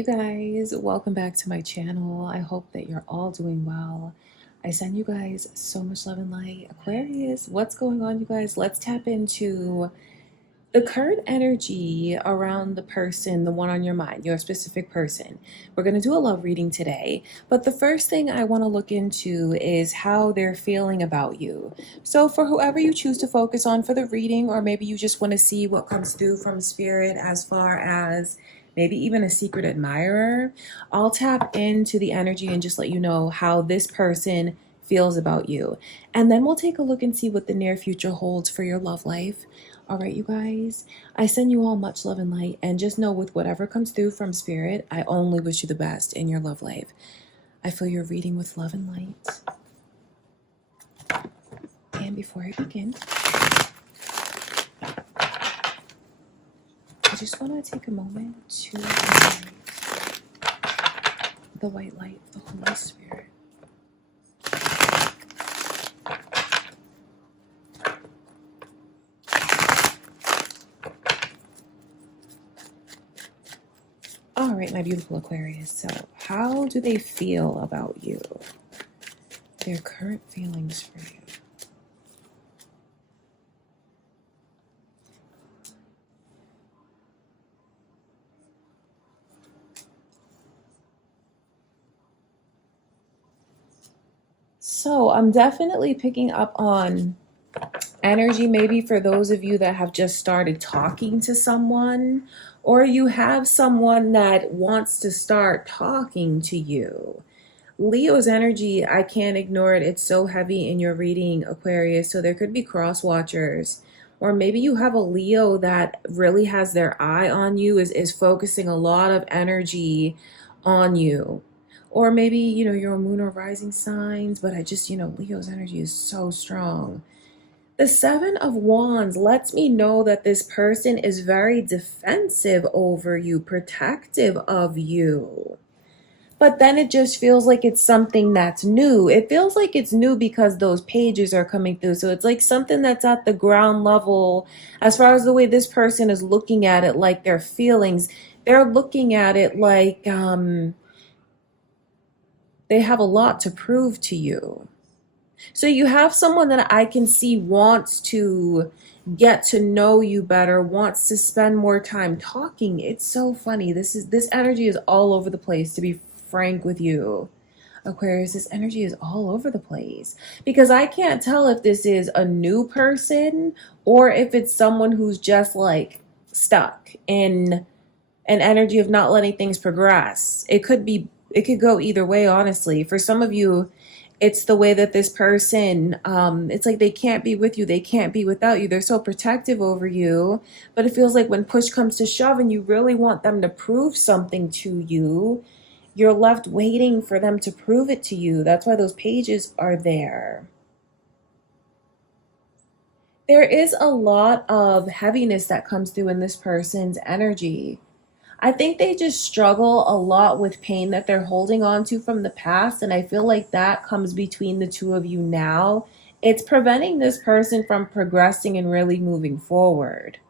you guys, welcome back to my channel. I hope that you're all doing well. I send you guys so much love and light. Aquarius, what's going on, you guys? Let's tap into the current energy around the person, the one on your mind, your specific person. We're going to do a love reading today, but the first thing I want to look into is how they're feeling about you. So for whoever you choose to focus on for the reading, or maybe you just want to see what comes through from spirit as far as maybe even a secret admirer, I'll tap into the energy and just let you know how this person feels about you. And then we'll take a look and see what the near future holds for your love life. All right, you guys, I send you all much love and light, and just know with whatever comes through from spirit, I only wish you the best in your love life. I fill your reading with love and light. And before I begin, I just want to take a moment to invite the white light of the Holy Spirit. All right, my beautiful Aquarius. So how do they feel about you? Their current feelings for you. So I'm definitely picking up on energy, maybe for those of you that have just started talking to someone, or you have someone that wants to start talking to you. Leo's energy, I can't ignore it. It's so heavy in your reading, Aquarius. So there could be cross watchers, or maybe you have a Leo that really has their eye on you, is focusing a lot of energy on you. Or maybe, your moon or rising signs, but I just, Leo's energy is so strong. The Seven of Wands lets me know that this person is very defensive over you, protective of you. But then it just feels like it's something that's new. It feels like it's new because those pages are coming through. So it's like something that's at the ground level as far as the way this person is looking at it, like their feelings. They're looking at it like they have a lot to prove to you. So you have someone that I can see wants to get to know you better, wants to spend more time talking. It's so funny. This energy is all over the place, to be frank with you. Aquarius, this energy is all over the place because I can't tell if this is a new person or if it's someone who's just like stuck in an energy of not letting things progress. It could go either way, honestly. For some of you, it's the way that this person, it's like they can't be with you. They can't be without you. They're so protective over you. But it feels like when push comes to shove and you really want them to prove something to you, you're left waiting for them to prove it to you. That's why those pages are there. There is a lot of heaviness that comes through in this person's energy. I think they just struggle a lot with pain that they're holding on to from the past. And I feel like that comes between the two of you now. It's preventing this person from progressing and really moving forward.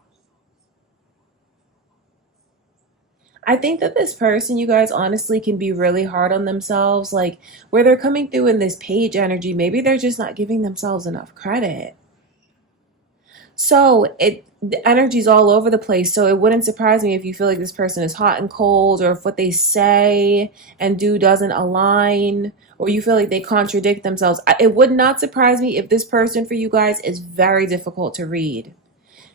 I think that this person, you guys, honestly can be really hard on themselves. Like where they're coming through in this page energy, maybe they're just not giving themselves enough credit. So the energy's all over the place. So it wouldn't surprise me if you feel like this person is hot and cold, or if what they say and do doesn't align, or you feel like they contradict themselves. It would not surprise me if this person for you guys is very difficult to read,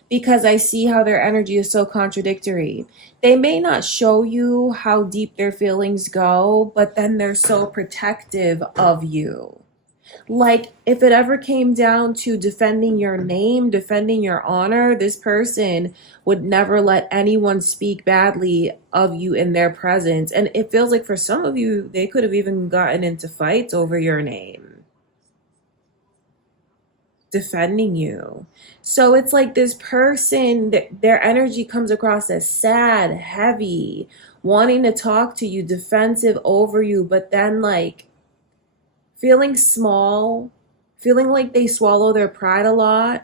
because I see how their energy is so contradictory. They may not show you how deep their feelings go, but then they're so protective of you. Like if it ever came down to defending your name, defending your honor, this person would never let anyone speak badly of you in their presence. And it feels like for some of you, they could have even gotten into fights over your name, defending you. So it's like this person, their energy comes across as sad, heavy, wanting to talk to you, defensive over you, but then like feeling small, feeling like they swallow their pride a lot.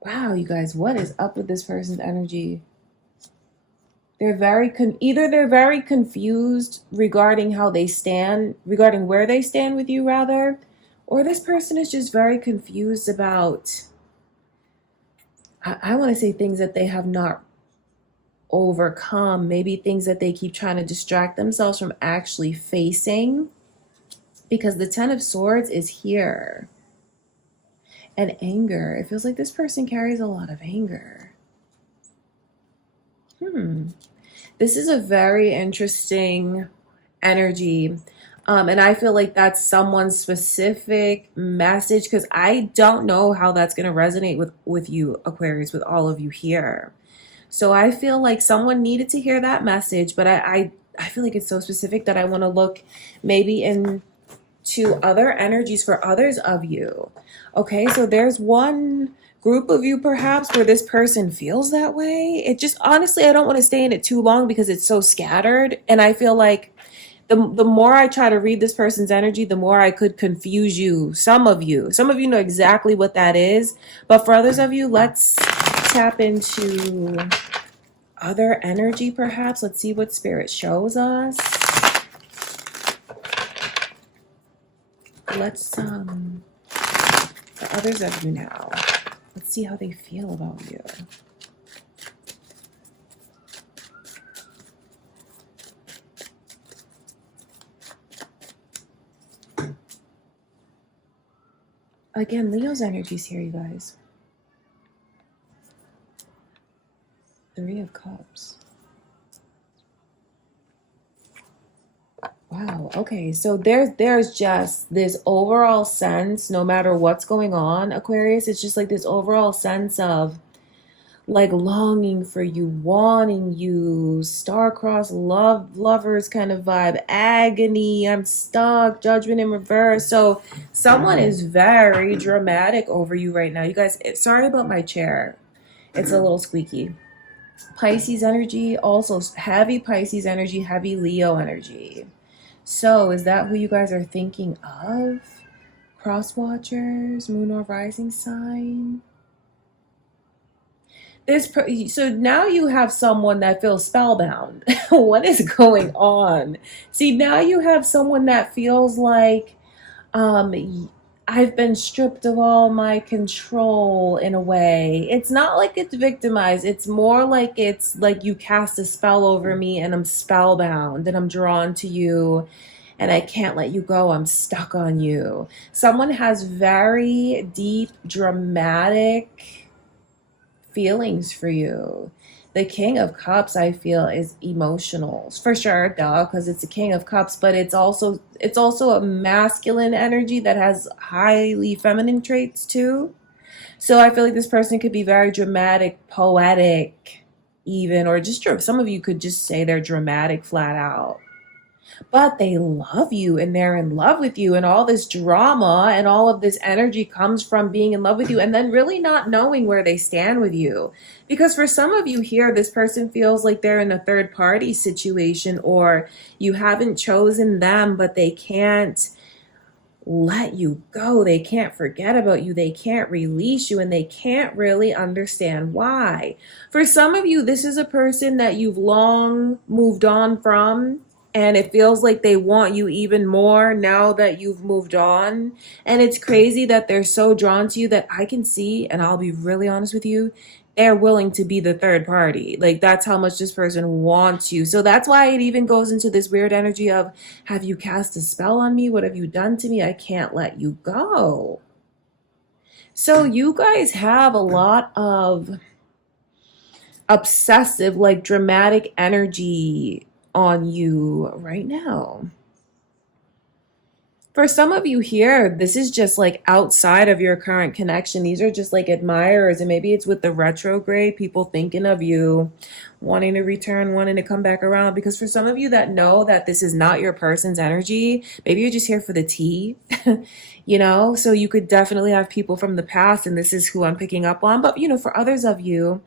Wow, you guys, what is up with this person's energy? They're either they're very confused regarding regarding where they stand with you rather, or this person is just very confused about, I want to say things that they have not overcome, maybe things that they keep trying to distract themselves from actually facing, because the Ten of Swords is here. And anger. It feels like this person carries a lot of anger. This is a very interesting energy. And I feel like that's someone's specific message, because I don't know how that's going to resonate with you, Aquarius, with all of you here. So I feel like someone needed to hear that message, but I feel like it's so specific that I want to look maybe into other energies for others of you. Okay, so there's one group of you perhaps where this person feels that way. It just, honestly, I don't want to stay in it too long because it's so scattered. And I feel like the more I try to read this person's energy, the more I could confuse you. Some of you know exactly what that is. But for others of you, let's tap into other energy perhaps. Let's see what Spirit shows us. Let's, for others of you now, let's see how they feel about you. Again, Leo's energy's here, you guys. Three of Cups. Wow. Okay. So there's just this overall sense, no matter what's going on, Aquarius, it's just like this overall sense of like longing for you, wanting you, star-crossed lovers kind of vibe, agony, I'm stuck, judgment in reverse. So someone is very dramatic over you right now. You guys, sorry about my chair. It's a little squeaky. Pisces energy, also heavy Pisces energy, heavy Leo energy. So is that who you guys are thinking of? Cross watchers, moon or rising sign? So now you have someone that feels spellbound. What is going on? See, now you have someone that feels like I've been stripped of all my control in a way. It's not like it's victimized. It's more like it's like you cast a spell over me and I'm spellbound and I'm drawn to you and I can't let you go. I'm stuck on you. Someone has very deep, dramatic feelings for you. The King of Cups, I feel, is emotional for sure, duh, because it's a King of Cups, but it's also a masculine energy that has highly feminine traits too. So I feel like this person could be very dramatic, poetic, even, or just some of you could just say they're dramatic flat out. But they love you and they're in love with you, and all this drama and all of this energy comes from being in love with you and then really not knowing where they stand with you. Because for some of you here, this person feels like they're in a third party situation, or you haven't chosen them, but they can't let you go. They can't forget about you. They can't release you, and they can't really understand why. For some of you, this is a person that you've long moved on from, and it feels like they want you even more now that you've moved on. And it's crazy that they're so drawn to you that I can see, and I'll be really honest with you, they're willing to be the third party. Like, that's how much this person wants you. So that's why it even goes into this weird energy of, have you cast a spell on me? What have you done to me? I can't let you go. So you guys have a lot of obsessive, like dramatic energy on you right now. For some of you here, this is just like outside of your current connection. These are just like admirers, and maybe it's with the retrograde, people thinking of you, wanting to return, wanting to come back around. Because for some of you that know that this is not your person's energy, maybe you're just here for the tea, you know? So you could definitely have people from the past, and this is who I'm picking up on. But, you know, for others of you,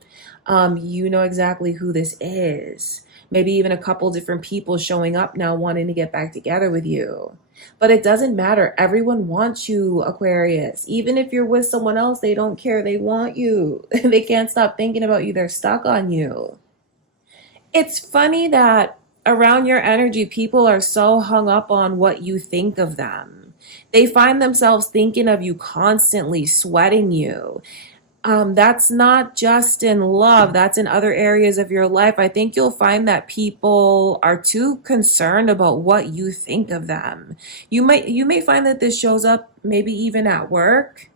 you know exactly who this is. Maybe even a couple different people showing up now wanting to get back together with you. But it doesn't matter. Everyone wants you, Aquarius. Even if you're with someone else, they don't care. They want you. They can't stop thinking about you. They're stuck on you. It's funny that around your energy, people are so hung up on what you think of them. They find themselves thinking of you constantly, sweating you. That's not just in love, that's in other areas of your life. I think you'll find that people are too concerned about what you think of them. You may find that this shows up maybe even at work,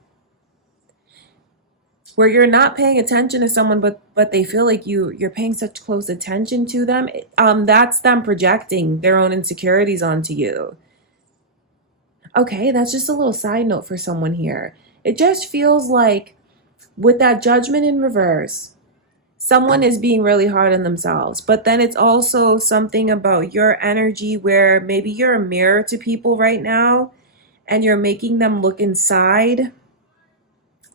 where you're not paying attention to someone, but they feel like you're paying such close attention to them. That's them projecting their own insecurities onto you. Okay, that's just a little side note for someone here. It just feels like with that judgment in reverse, someone is being really hard on themselves. But then it's also something about your energy where maybe you're a mirror to people right now and you're making them look inside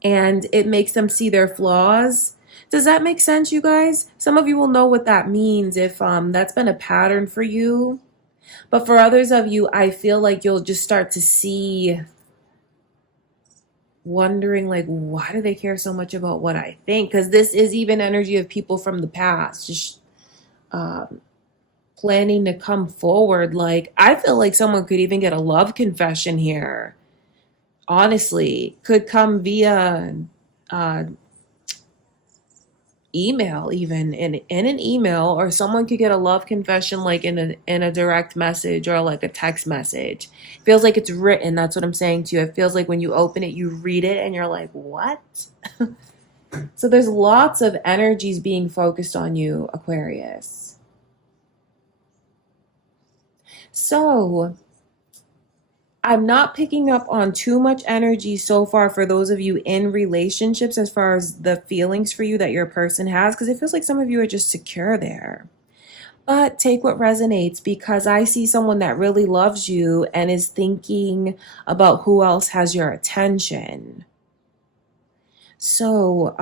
and it makes them see their flaws. Does that make sense, you guys? Some of you will know what that means if that's been a pattern for you. But for others of you, I feel like you'll just start to see, wondering like, why do they care so much about what I think? Because this is even energy of people from the past, just um, planning to come forward. Like, I feel like someone could even get a love confession here. Honestly, could come via uh, email, even in an email, or someone could get a love confession like in a direct message or like a text message. Feels like it's written. That's what I'm saying to you. It feels like when you open it, you read it and you're like, what? So there's lots of energies being focused on you, Aquarius. So I'm not picking up on too much energy so far for those of you in relationships as far as the feelings for you that your person has, because it feels like some of you are just secure there. But take what resonates, because I see someone that really loves you and is thinking about who else has your attention. So,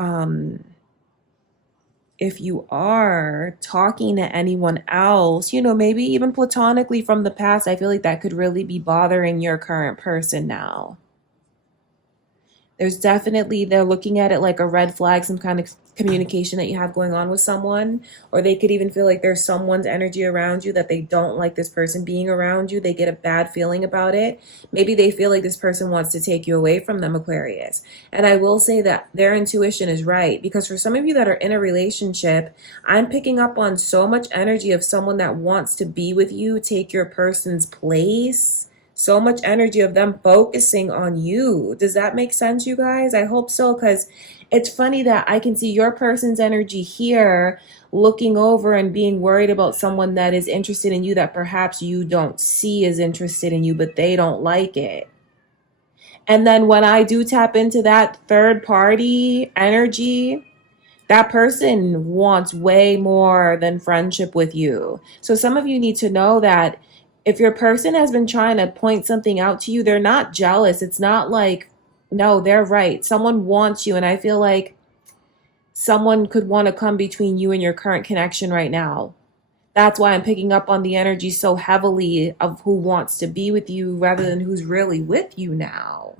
if you are talking to anyone else, maybe even platonically from the past, I feel like that could really be bothering your current person now. There's definitely, they're looking at it like a red flag, some kind of communication that you have going on with someone, or they could even feel like there's someone's energy around you that they don't like this person being around you. They get a bad feeling about it. Maybe they feel like this person wants to take you away from them, Aquarius. And I will say that their intuition is right, because for some of you that are in a relationship, I'm picking up on so much energy of someone that wants to be with you, take your person's place. So much energy of them focusing on you. Does that make sense, you guys? I hope so, because it's funny that I can see your person's energy here looking over and being worried about someone that is interested in you that perhaps you don't see is interested in you, but they don't like it. And then when I do tap into that third party energy, that person wants way more than friendship with you. So some of you need to know that if your person has been trying to point something out to you, they're not jealous. It's not like, no, they're right. Someone wants you. And I feel like someone could want to come between you and your current connection right now. That's why I'm picking up on the energy so heavily of who wants to be with you rather than who's really with you now.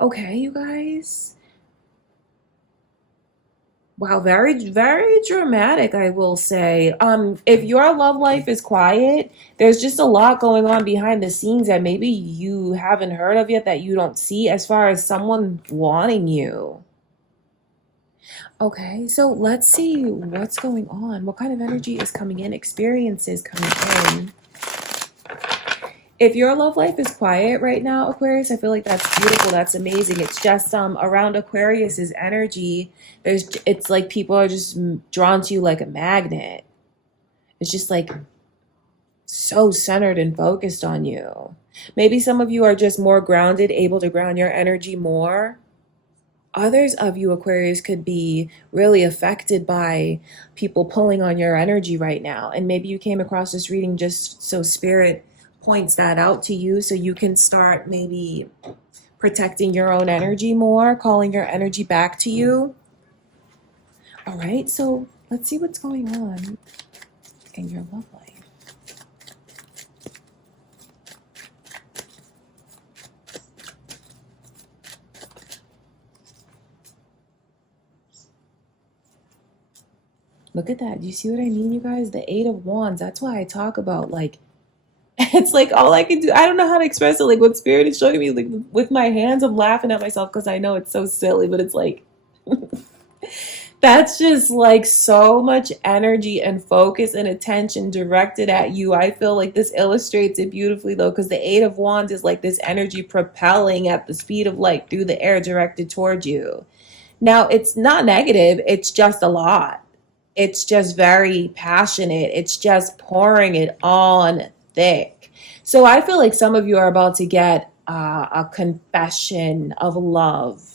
Okay, you guys. Wow, very, very dramatic, I will say. If your love life is quiet, there's just a lot going on behind the scenes that maybe you haven't heard of yet, that you don't see, as far as someone wanting you. Okay, so let's see what's going on. What kind of energy is coming in? Experiences coming in. If your love life is quiet right now, Aquarius, I feel like that's beautiful. That's amazing. It's just around Aquarius's energy, it's like people are just drawn to you like a magnet. It's just like so centered and focused on you. Maybe some of you are just more grounded, able to ground your energy more. Others of you, Aquarius, could be really affected by people pulling on your energy right now. And maybe you came across this reading just so Spirit points that out to you, so you can start maybe protecting your own energy more, calling your energy back to you. All right, so let's see what's going on in your love life. Look at that. Do you see what I mean, you guys? The Eight of Wands. That's why I talk about like it's like all I can do. I don't know how to express it. Like what spirit is showing me, like with my hands, I'm laughing at myself because I know it's so silly, but it's like that's just like so much energy and focus and attention directed at you. I feel like this illustrates it beautifully though, because the Eight of Wands is like this energy propelling at the speed of light through the air directed towards you. Now, it's not negative, it's just a lot. It's just very passionate. It's just pouring it on thick. So I feel like some of you are about to get a confession of love.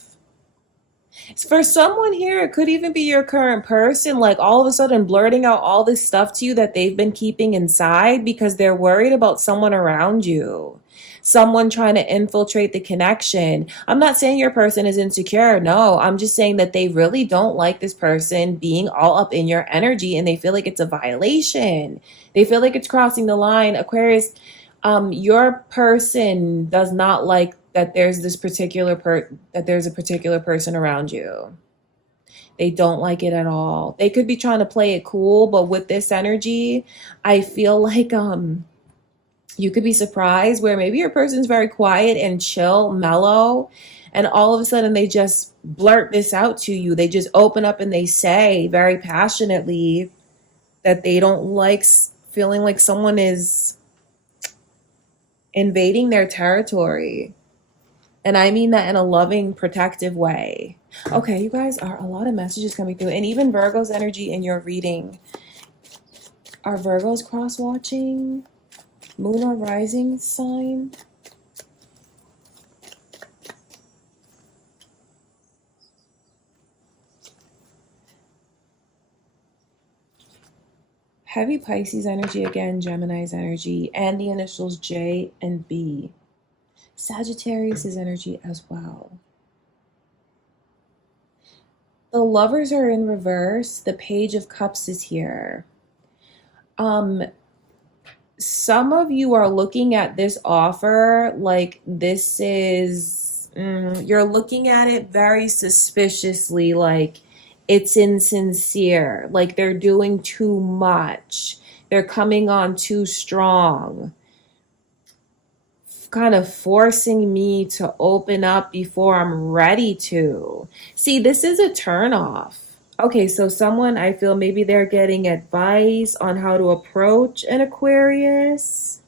For someone here, it could even be your current person, like all of a sudden blurting out all this stuff to you that they've been keeping inside because they're worried about someone around you, someone trying to infiltrate the connection. I'm not saying your person is insecure. No, I'm just saying that they really don't like this person being all up in your energy and they feel like it's a violation. They feel like it's crossing the line. Aquarius, your person does not like that there's this particular that there's a particular person around you. They don't like it at all. They could be trying to play it cool, but with this energy, I feel like you could be surprised where maybe your person's very quiet and chill, mellow, and all of a sudden they just blurt this out to you. They just open up and they say very passionately that they don't like feeling like someone is invading their territory. And I mean that in a loving, protective way. Okay, you guys, are a lot of messages coming through. And even Virgo's energy in your reading. Are Virgos cross-watching? Moon or rising sign? Heavy Pisces energy again, Gemini's energy, and the initials J and B. Sagittarius' energy as well. The Lovers are in reverse. The Page of Cups is here. Some of you are looking at this offer like this is, you're looking at it very suspiciously, like it's insincere, like they're doing too much. They're coming on too strong, kind of forcing me to open up before I'm ready to. See, this is a turnoff. Okay, so someone, I feel maybe they're getting advice on how to approach an Aquarius,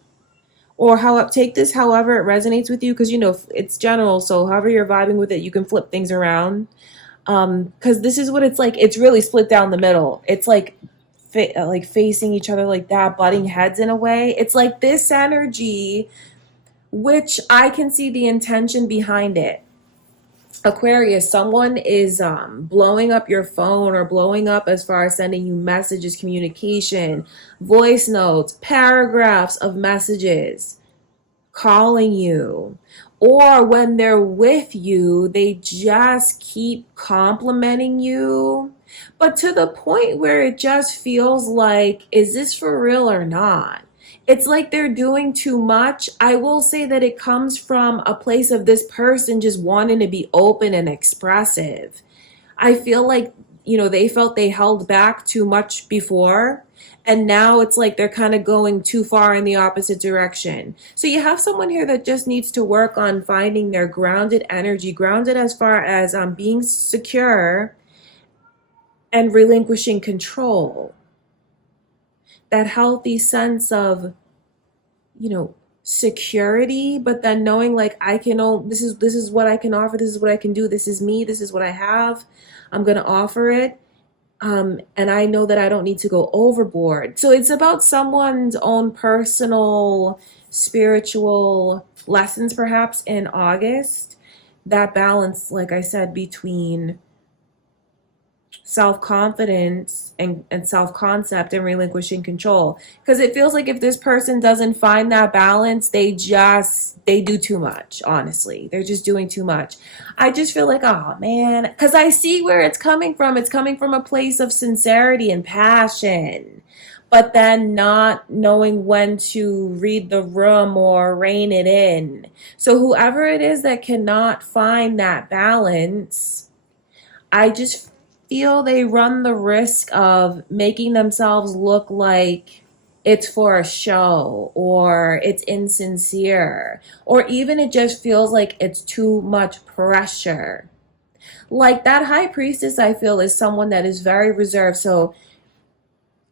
or how take this however it resonates with you, because you know it's general, so however you're vibing with it, you can flip things around. Because this is what it's like. It's really split down the middle. It's like facing each other like that, butting heads in a way. It's like this energy, which I can see the intention behind it. Aquarius, someone is blowing up your phone or blowing up as far as sending you messages, communication, voice notes, paragraphs of messages, calling you. Or when they're with you, they just keep complimenting you, but to the point where it just feels like, is this for real or not? It's like they're doing too much. I will say that it comes from a place of this person just wanting to be open and expressive. I feel like, they felt they held back too much before. And now it's like they're kind of going too far in the opposite direction. So you have someone here that just needs to work on finding their grounded energy, grounded as far as being secure and relinquishing control. That healthy sense of, security, but then knowing like this is what I can offer, this is what I can do, this is me, this is what I have, I'm gonna offer it. And I know that I don't need to go overboard. So it's about someone's own personal spiritual lessons perhaps in August. That balance, like I said, between self-confidence and self-concept and relinquishing control. Because it feels like if this person doesn't find that balance, they do too much, honestly. They're just doing too much. I just feel like, oh man, because I see where it's coming from. It's coming from a place of sincerity and passion, but then not knowing when to read the room or rein it in. So whoever it is that cannot find that balance, I just feel they run the risk of making themselves look like it's for a show or it's insincere, or even it just feels like it's too much pressure. Like that high priestess, I feel, is someone that is very reserved. So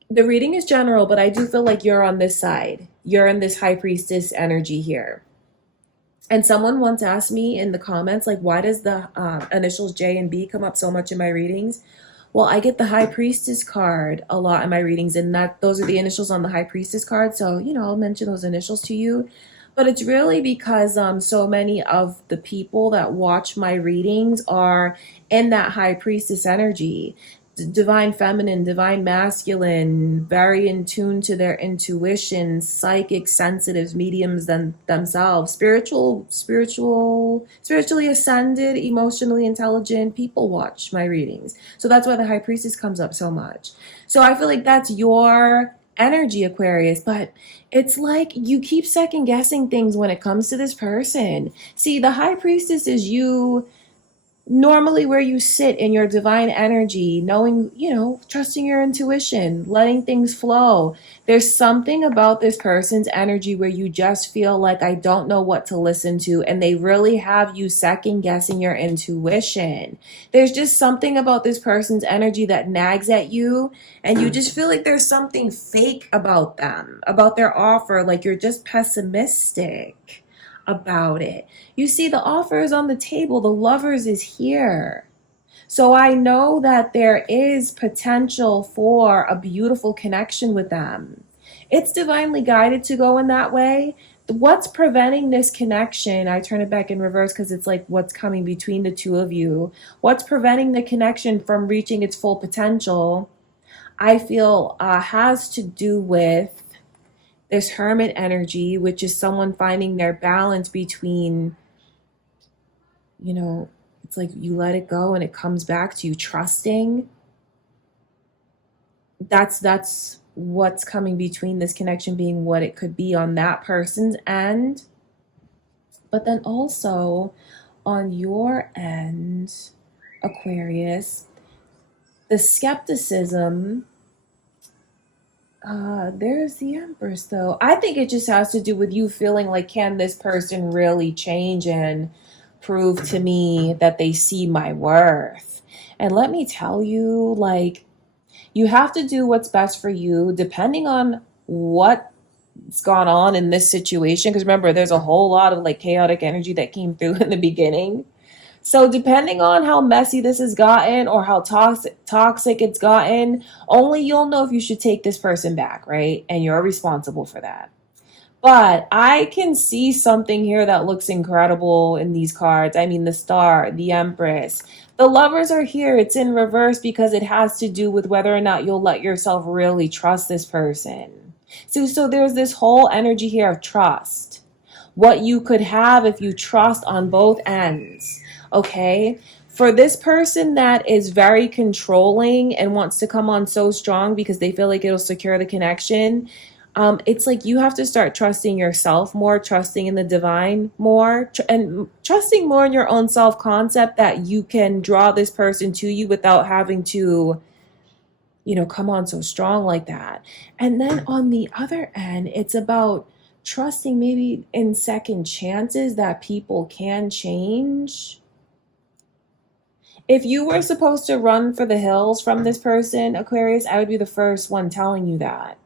the reading is general, but I do feel like you're on this side. You're in this high priestess energy here. And someone once asked me in the comments, like, why does the initials J and B come up so much in my readings? Well, I get the High Priestess card a lot in my readings, and that those are the initials on the High Priestess card. So, I'll mention those initials to you. But it's really because so many of the people that watch my readings are in that High Priestess energy. Divine feminine, divine masculine, very in tune to their intuition, psychic, sensitive mediums themselves, spiritually ascended, emotionally intelligent people watch my readings. So that's why the high priestess comes up so much. So I feel like that's your energy, Aquarius, but it's like you keep second guessing things when it comes to this person. See, the high priestess is you normally where you sit in your divine energy, knowing, trusting your intuition, letting things flow. There's something about this person's energy where you just feel like, I don't know what to listen to, and they really have you second guessing your intuition. There's just something about this person's energy that nags at you, and you just feel like there's something fake about them, about their offer, like you're just pessimistic about it. You see, the offer is on the table. The lovers is here. So I know that there is potential for a beautiful connection with them. It's divinely guided to go in that way. What's preventing this connection? I turn it back in reverse because it's like what's coming between the two of you. What's preventing the connection from reaching its full potential, I feel has to do with this hermit energy, which is someone finding their balance between, it's like you let it go and it comes back to you, trusting. That's what's coming between this connection being what it could be on that person's end. But then also on your end, Aquarius, the skepticism. There's the Empress, though. I think it just has to do with you feeling like, can this person really change and prove to me that they see my worth? And let me tell you, like, you have to do what's best for you, depending on what's gone on in this situation. Because remember, there's a whole lot of like chaotic energy that came through in the beginning. So depending on how messy this has gotten or how toxic it's gotten, only you'll know if you should take this person back, right? And you're responsible for that. But I can see something here that looks incredible in these cards. I mean, the Star, the Empress. The lovers are here. It's in reverse because it has to do with whether or not you'll let yourself really trust this person. So there's this whole energy here of trust. What you could have if you trust on both ends. Okay, for this person that is very controlling and wants to come on so strong because they feel like it'll secure the connection, it's like you have to start trusting yourself more, trusting in the divine more, and trusting more in your own self-concept that you can draw this person to you without having to, come on so strong like that. And then on the other end, it's about trusting maybe in second chances that people can change. If you were supposed to run for the hills from this person, Aquarius, I would be the first one telling you that.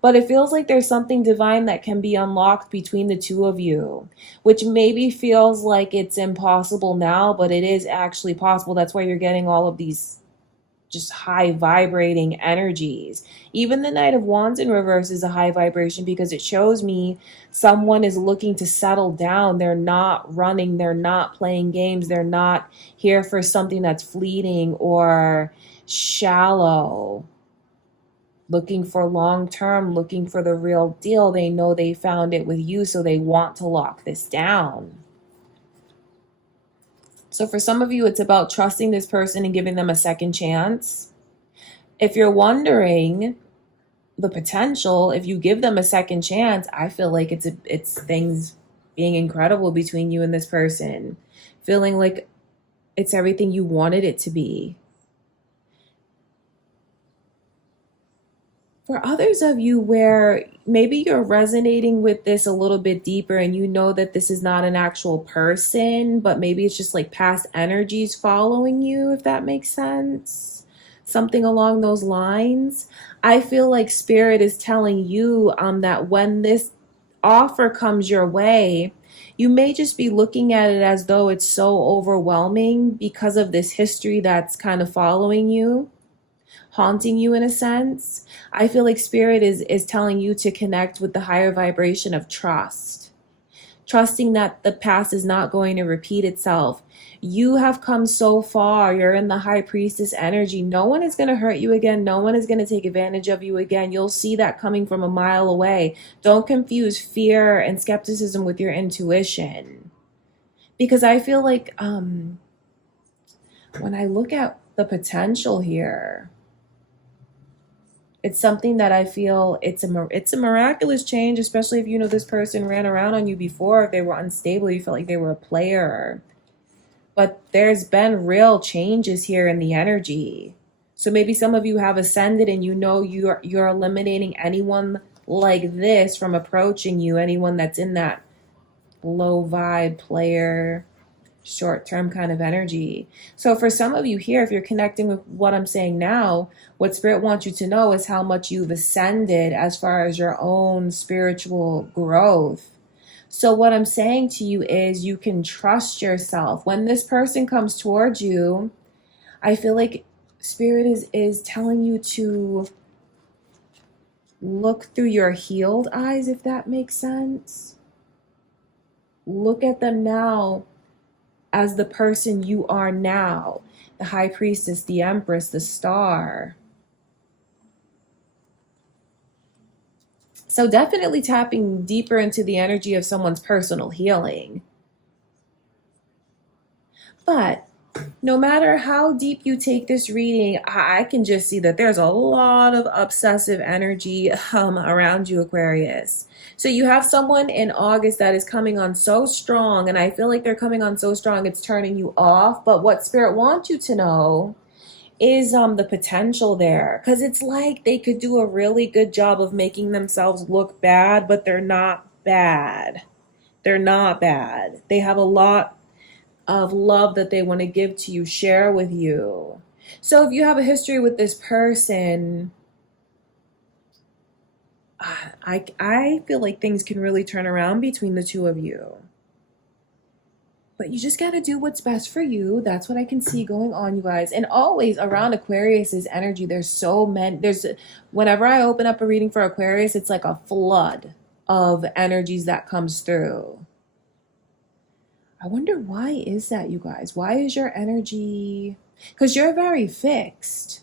But it feels like there's something divine that can be unlocked between the two of you, which maybe feels like it's impossible now, but it is actually possible. That's why you're getting all of these just high vibrating energies. Even the Knight of Wands in reverse is a high vibration because it shows me someone is looking to settle down. They're not running. They're not playing games. They're not here for something that's fleeting or shallow. Looking for long term, looking for the real deal. They know they found it with you, so they want to lock this down. So for some of you, it's about trusting this person and giving them a second chance. If you're wondering the potential, if you give them a second chance, I feel like it's things being incredible between you and this person. Feeling like it's everything you wanted it to be. For others of you where maybe you're resonating with this a little bit deeper and you know that this is not an actual person, but maybe it's just like past energies following you, if that makes sense. Something along those lines. I feel like spirit is telling you that when this offer comes your way, you may just be looking at it as though it's so overwhelming because of this history that's kind of following you, haunting you in a sense. I feel like spirit is telling you to connect with the higher vibration of trust, trusting that the past is not going to repeat itself. You have come so far. You're in the high priestess energy. No one is going to hurt you again. No one is going to take advantage of you again. You'll see that coming from a mile away. Don't confuse fear and skepticism with your intuition. Because I feel like when I look at the potential here, it's something that I feel it's a miraculous change, especially if you know this person ran around on you before, if they were unstable, you felt like they were a player. But there's been real changes here in the energy. So maybe some of you have ascended and you know you're eliminating anyone like this from approaching you, anyone that's in that low vibe player, short-term kind of energy. So for some of you here, if you're connecting with what I'm saying now, what spirit wants you to know is how much you've ascended as far as your own spiritual growth. So what I'm saying to you is you can trust yourself. When this person comes towards you, I feel like spirit is telling you to look through your healed eyes, if that makes sense. Look at them now as the person you are now, the high priestess, the empress, the star. So definitely tapping deeper into the energy of someone's personal healing. But no matter how deep you take this reading, I can just see that there's a lot of obsessive energy around you, Aquarius. So you have someone in August that is coming on so strong, and I feel like they're coming on so strong it's turning you off. But what spirit wants you to know is the potential there, because it's like they could do a really good job of making themselves look bad, but they're not bad. They're not bad. They have a lot of love that they want to give to you, share with you. So if you have a history with this person, I feel like things can really turn around between the two of you. But you just got to do what's best for you. That's what I can see going on, you guys. And always around Aquarius's energy, there's so many. Whenever I open up a reading for Aquarius, it's like a flood of energies that comes through. I wonder why is that, you guys? Why is your energy? Because you're very fixed.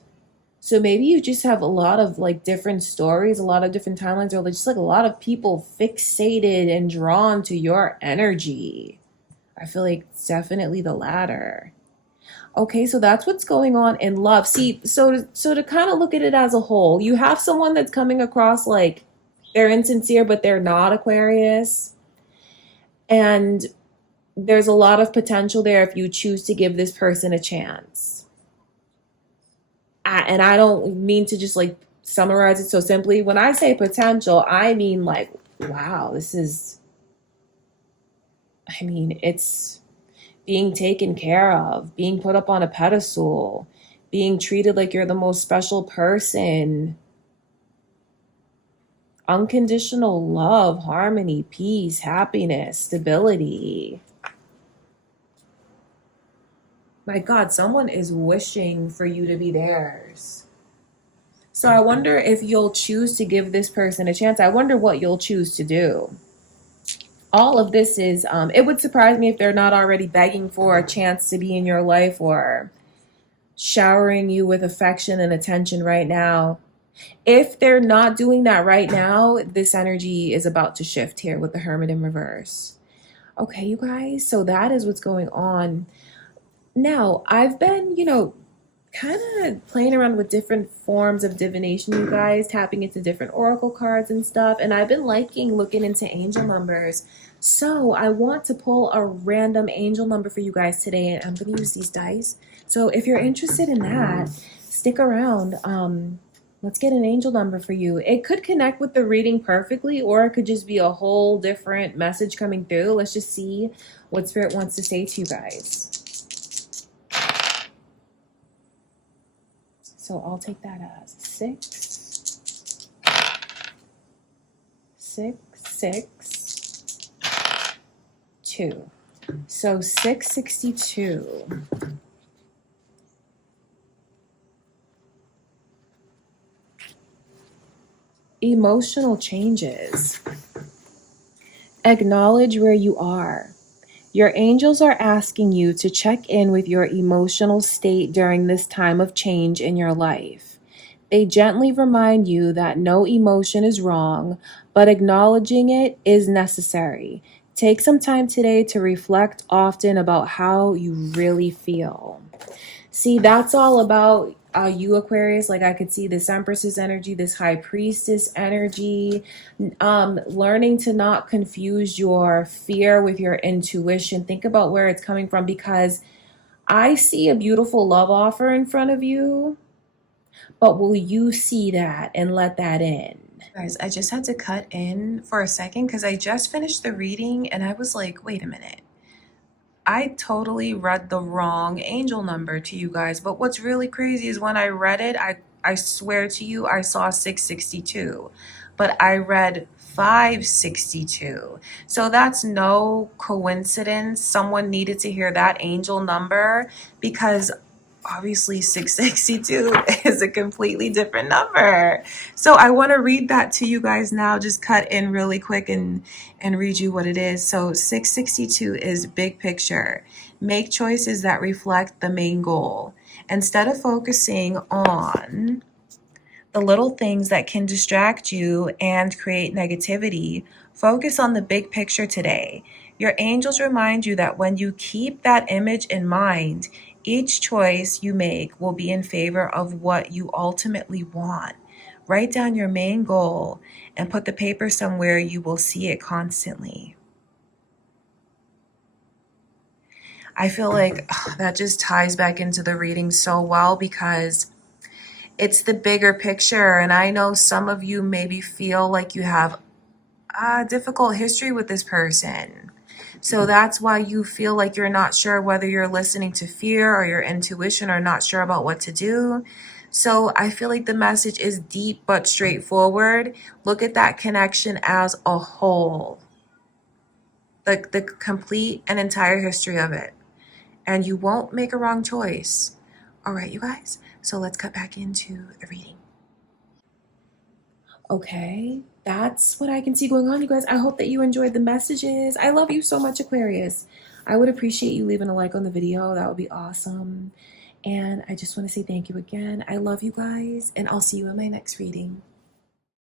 So maybe you just have a lot of like different stories, a lot of different timelines, or just like a lot of people fixated and drawn to your energy. I feel like it's definitely the latter. Okay, so that's what's going on in love. See, so to kind of look at it as a whole, you have someone that's coming across like they're insincere, but they're not, Aquarius. And there's a lot of potential there if you choose to give this person a chance. And I don't mean to just like summarize it so simply. When I say potential, I mean like, wow, it's being taken care of, being put up on a pedestal, being treated like you're the most special person. Unconditional love, harmony, peace, happiness, stability. My God, someone is wishing for you to be theirs. So I wonder if you'll choose to give this person a chance. I wonder what you'll choose to do. All of this is, it would surprise me if they're not already begging for a chance to be in your life or showering you with affection and attention right now. If they're not doing that right now, this energy is about to shift here with the Hermit in reverse. Okay, you guys, so that is what's going on. Now, I've been, kind of playing around with different forms of divination, you guys, tapping into different oracle cards and stuff, and I've been liking looking into angel numbers. So I want to pull a random angel number for you guys today, and I'm going to use these dice. So if you're interested in that, stick around. Let's get an angel number for you. It could connect with the reading perfectly, or it could just be a whole different message coming through. Let's just see what Spirit wants to say to you guys. So I'll take that as 6, 6, 6, 2. So 662. Emotional changes. Acknowledge where you are. Your angels are asking you to check in with your emotional state during this time of change in your life. They gently remind you that no emotion is wrong, but acknowledging it is necessary. Take some time today to reflect often about how you really feel. See, that's all about you, Aquarius. Like, I could see this Empress's energy, this High Priestess energy, learning to not confuse your fear with your intuition. Think about where it's coming from, because I see a beautiful love offer in front of you, but will you see that and let that in? Guys, I just had to cut in for a second because I just finished the reading and I was like, wait a minute. I totally read the wrong angel number to you guys. But what's really crazy is when I read it, I swear to you, I saw 662, but I read 562. So that's no coincidence. Someone needed to hear that angel number, because obviously 662 is a completely different number. So I want to read that to you guys now. Just cut in really quick and read you what it is. So 662 is big picture. Make choices that reflect the main goal. Instead of focusing on the little things that can distract you and create negativity, focus on the big picture today. Your angels remind you that when you keep that image in mind, each choice you make will be in favor of what you ultimately want. Write down your main goal and put the paper somewhere you will see it constantly. I feel like that just ties back into the reading so well, because it's the bigger picture. And I know some of you maybe feel like you have a difficult history with this person. So that's why you feel like you're not sure whether you're listening to fear or your intuition, or not sure about what to do. So I feel like the message is deep but straightforward. Look at that connection as a whole, the complete and entire history of it. And you won't make a wrong choice. All right, you guys. So let's cut back into the reading. Okay, that's what I can see going on, you guys. I hope that you enjoyed the messages. I love you so much, Aquarius. I would appreciate you leaving a like on the video. That would be awesome. And I just want to say thank you again. I love you guys, and I'll see you in my next reading.